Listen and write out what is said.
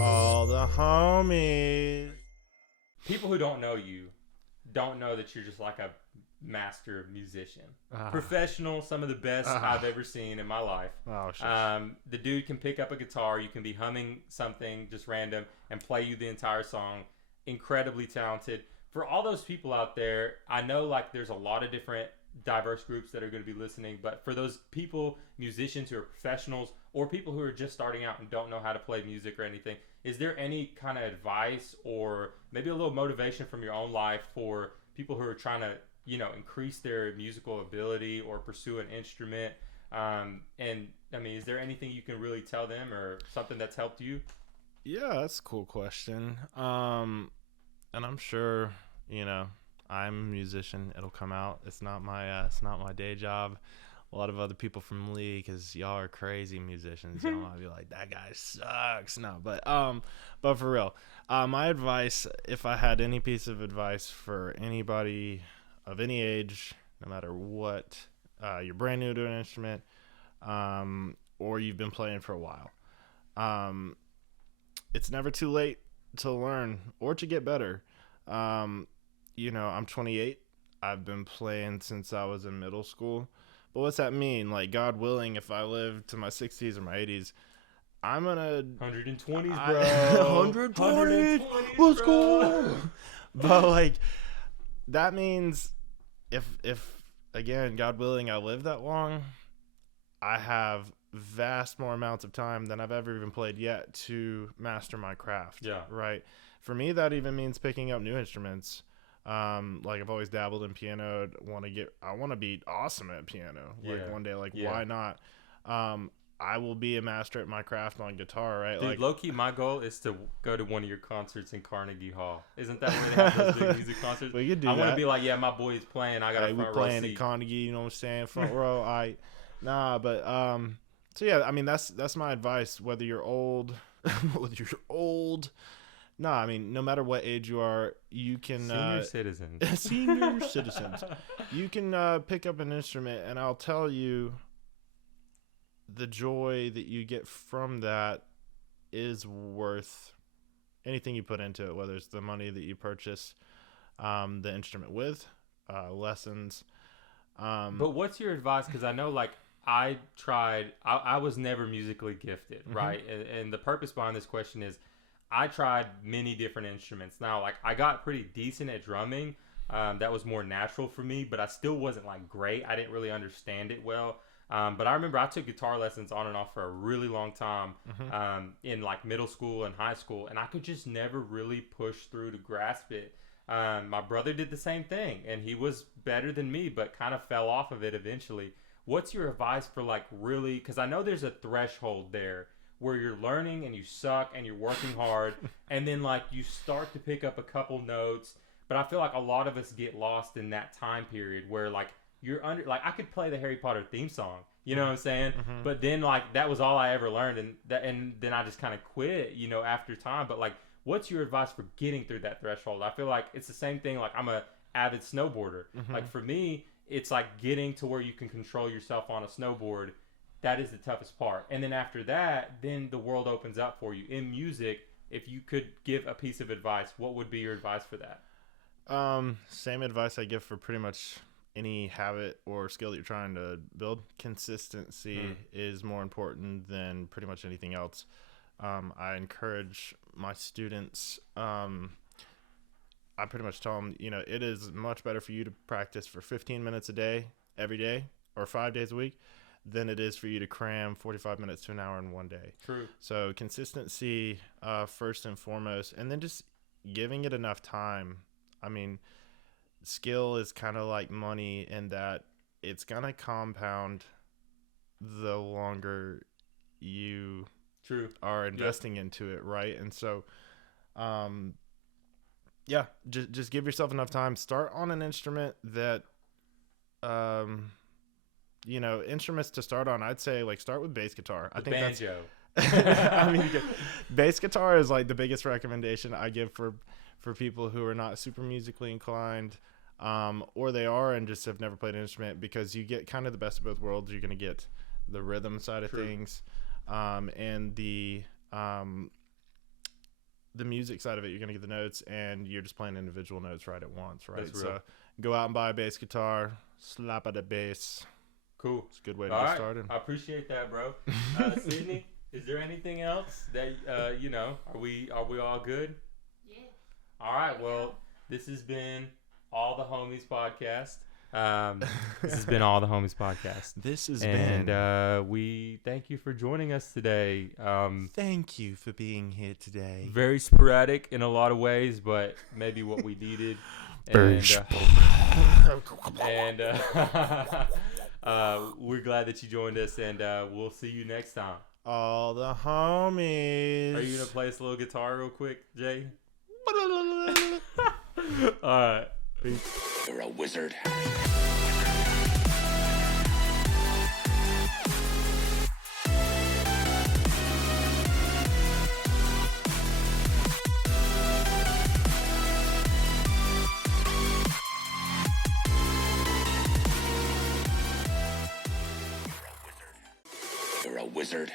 All the homies. People who don't know you don't know that you're just like a master musician. Professional, some of the best I've ever seen in my life. Oh, shit. The dude can pick up a guitar. You can be humming something just random and play you the entire song. Incredibly talented. For all those people out there, I know like there's a lot of different diverse groups that are going to be listening, but for those people, musicians who are professionals or people who are just starting out and don't know how to play music or anything, is there any kind of advice or maybe a little motivation from your own life for people who are trying to, increase their musical ability or pursue an instrument? And I mean, is there anything you can really tell them or something that's helped you? Yeah, that's a cool question. And I'm sure, you know, I'm a musician. It'll come out. It's not my day job. A lot of other people from Lee, because y'all are crazy musicians. Y'all might be like, that guy sucks. No, but for real, my advice, if I had any piece of advice for anybody of any age, no matter what, you're brand new to an instrument, or you've been playing for a while, um, it's never too late to learn or to get better. I'm 28. I've been playing since I was in middle school. But what's that mean? Like, God willing, if I live to my 60s or my 80s, I'm gonna 120s, I, bro. 120s. Let's go. But like, that means if again, God willing, I live that long, I have vast more amounts of time than I've ever even played yet to master my craft. Yeah. Right. For me, that even means picking up new instruments. Like I've always dabbled in piano. I want to be awesome at piano. Like one day, why not? I will be a master at my craft on guitar, right? Dude, Like low key, my goal is to go to one of your concerts in Carnegie Hall. Isn't that where they have those big music concerts? we could do I that. want to be like, yeah, my boy's playing. I got a we front row playing seat. at Carnegie, you know what I'm saying? Front row. So yeah, I mean that's my advice. Whether you're old, whether you're old. No, I mean no matter what age you are, you can Senior citizens. senior citizens. You can pick up an instrument, and I'll tell you, the joy that you get from that is worth anything you put into it. Whether it's the money that you purchase the instrument with, lessons. But what's your advice? Because I know, like, I was never musically gifted, right? And the purpose behind this question is I tried many different instruments. Now, like, I got pretty decent at drumming. That was more natural for me, but I still wasn't, like, great. I didn't really understand it well. But I remember I took guitar lessons on and off for a really long time in, like, middle school and high school, and I could just never really push through to grasp it. My brother did the same thing, and he was better than me, but kind of fell off of it eventually. What's your advice for, like, really, because I know there's a threshold there where you're learning and you suck and you're working hard, and then, like, you start to pick up a couple notes, but I feel like a lot of us get lost in that time period where, like, I could play the Harry Potter theme song, you know what I'm saying? But then, like, that was all I ever learned, and then I just kind of quit, after time. But, like, what's your advice for getting through that threshold? I feel like it's the same thing. Like, I'm a avid snowboarder. Like, for me, it's like getting to where you can control yourself on a snowboard. That is the toughest part. And then after that, then the world opens up for you. In music, if you could give a piece of advice, what would be your advice for that? Same advice I give for pretty much any habit or skill that you're trying to build. Consistency is more important than pretty much anything else. I encourage my students, I pretty much tell them, it is much better for you to practice for 15 minutes a day, every day, or 5 days a week, than it is for you to cram 45 minutes to an hour in one day. True. So consistency, first and foremost, and then just giving it enough time. I mean, skill is kind of like money in that it's going to compound the longer you are investing into it, right? And so, just give yourself enough time. Start on an instrument that, instruments to start on. I'd say like start with bass guitar. I think banjo. I mean, bass guitar is like the biggest recommendation I give for people who are not super musically inclined, or they are and just have never played an instrument, because you get kind of the best of both worlds. You're going to get the rhythm side of things. and the music side of it, you're gonna get the notes, and you're just playing individual notes right at once, right? That's real. So go out and buy a bass guitar, slap at the bass. Cool. It's a good way to get started. I appreciate that, bro. Sydney, is there anything else that are we all good? Yeah. All right. Well, this has been All the Homies podcast. This has been All the Homies podcast. This has been. been. We thank you for joining us today. Thank you for being here today. Very sporadic in a lot of ways, but maybe what we needed. Very we're glad that you joined us, and we'll see you next time. All the homies. Are you gonna play us a little guitar real quick, Jay? All right. Peace. You're a wizard. You're a wizard.